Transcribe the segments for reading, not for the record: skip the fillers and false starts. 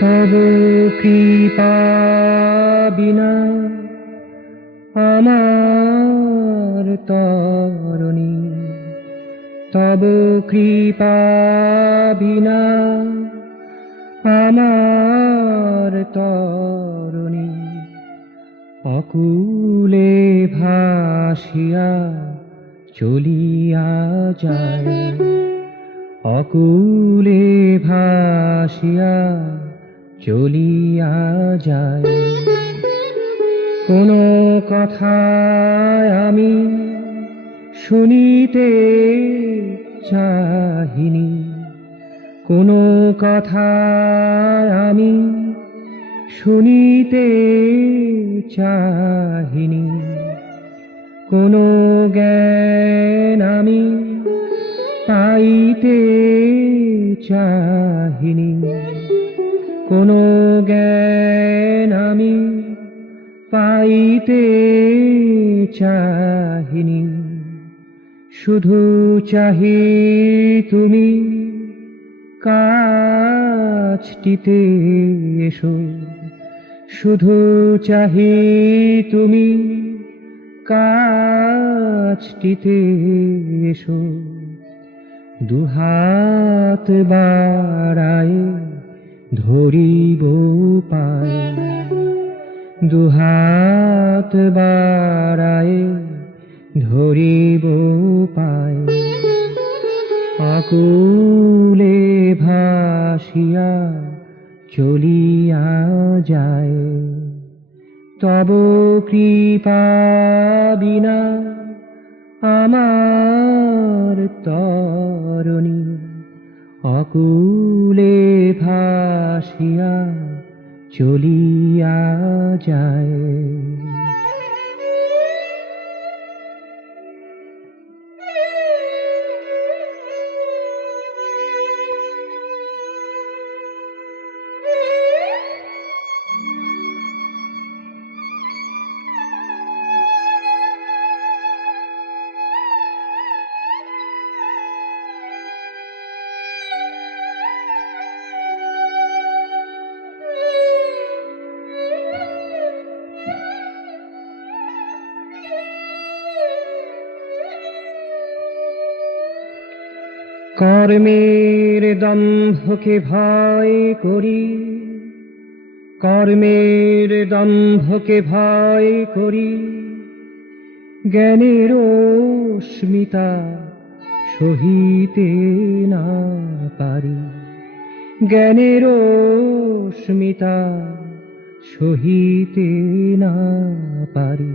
তব কৃপা বিনা আমার তরণী, তব কৃপা বিনা আমার তরণী অকুলে ভাসিয়া চলিয়া যায়, অকুলে ভাসিয়া চলিয়া যায়। কোনো কথায় আমি শুনিতে চাহিনি, কোনো কথায় আমি শুনিতে চাহিনি, কোনো জ্ঞান আমি পাইতে চাহিনি, কোনো জ্ঞান আমি পাইতে চাহিনি। শুধু চাহি তুমি কাছটিতে এসো, শুধু চাহি তুমি কাছটিতে এসো। দুহাত বাড়ায় ধরিব পায়, দুহাত বাড়ায় ধরিব পায়। আকুলে ভাসিয়া চলিয়া যায়, তব কৃপা বিনা আমার তরণী অকুলে ভাসিয়া চলিয়া যায়। কর্মের দম্ভকে ভয় করি, কর্মের দম্ভকে ভয় করি, জ্ঞানের স্মিতা সহিতে না পারি, জ্ঞানের স্মিতা সহিতে না পারি।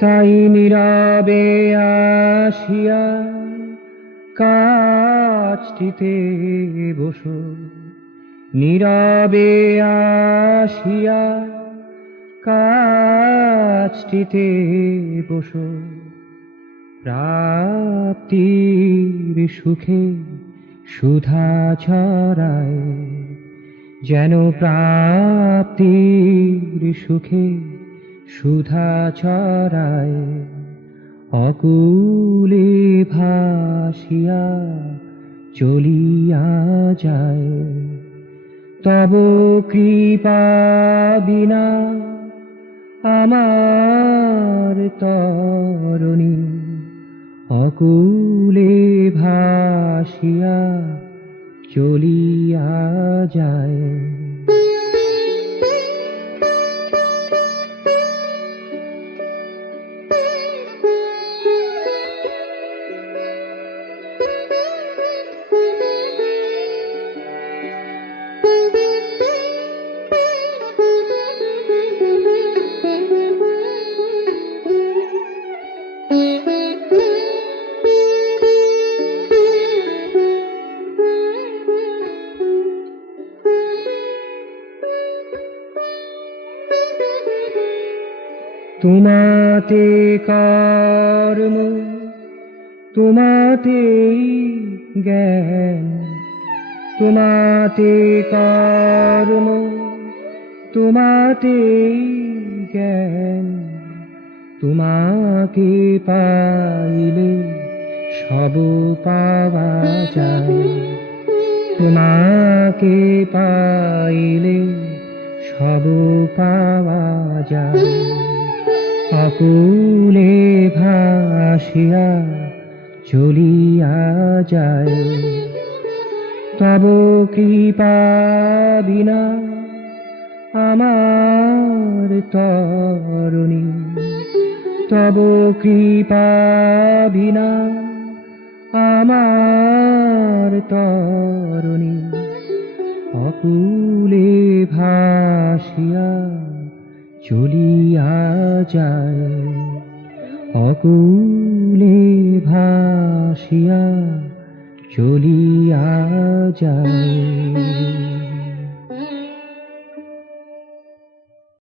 তাই নীরবে আসিয়া কাছটিতে বসো, নীরবে আসিয়া কাছটিতে বসো। প্রাপ্তির সুখে সুধা ছড়ায়, যেন প্রাপ্তির সুখে সুধা ছড়ায়। অকুলে ভাসিয়া চলিয়া যায়, তব কৃপা বিনা আমার তরণী অকুলে ভাসিয়া চলিয়া যায়। তোমাতে কর্ম, তোমাতেই জ্ঞান, তোমাতে কর্ম, তোমাতেই জ্ঞান। তোমাকে পাইলে সব পাওয়া যায়, তোমাকে পাইলে সব পাওয়া যায়, অকুলে ভাসিয়া চলিয়া যায়। তব কৃপা বিনা আমার তরণী, তব কৃপা বিনা আমার তরণী অকুলে ভাসিয়া চলিয়া যায়, অকুলে ভাসিয়া চলিয়া যায়।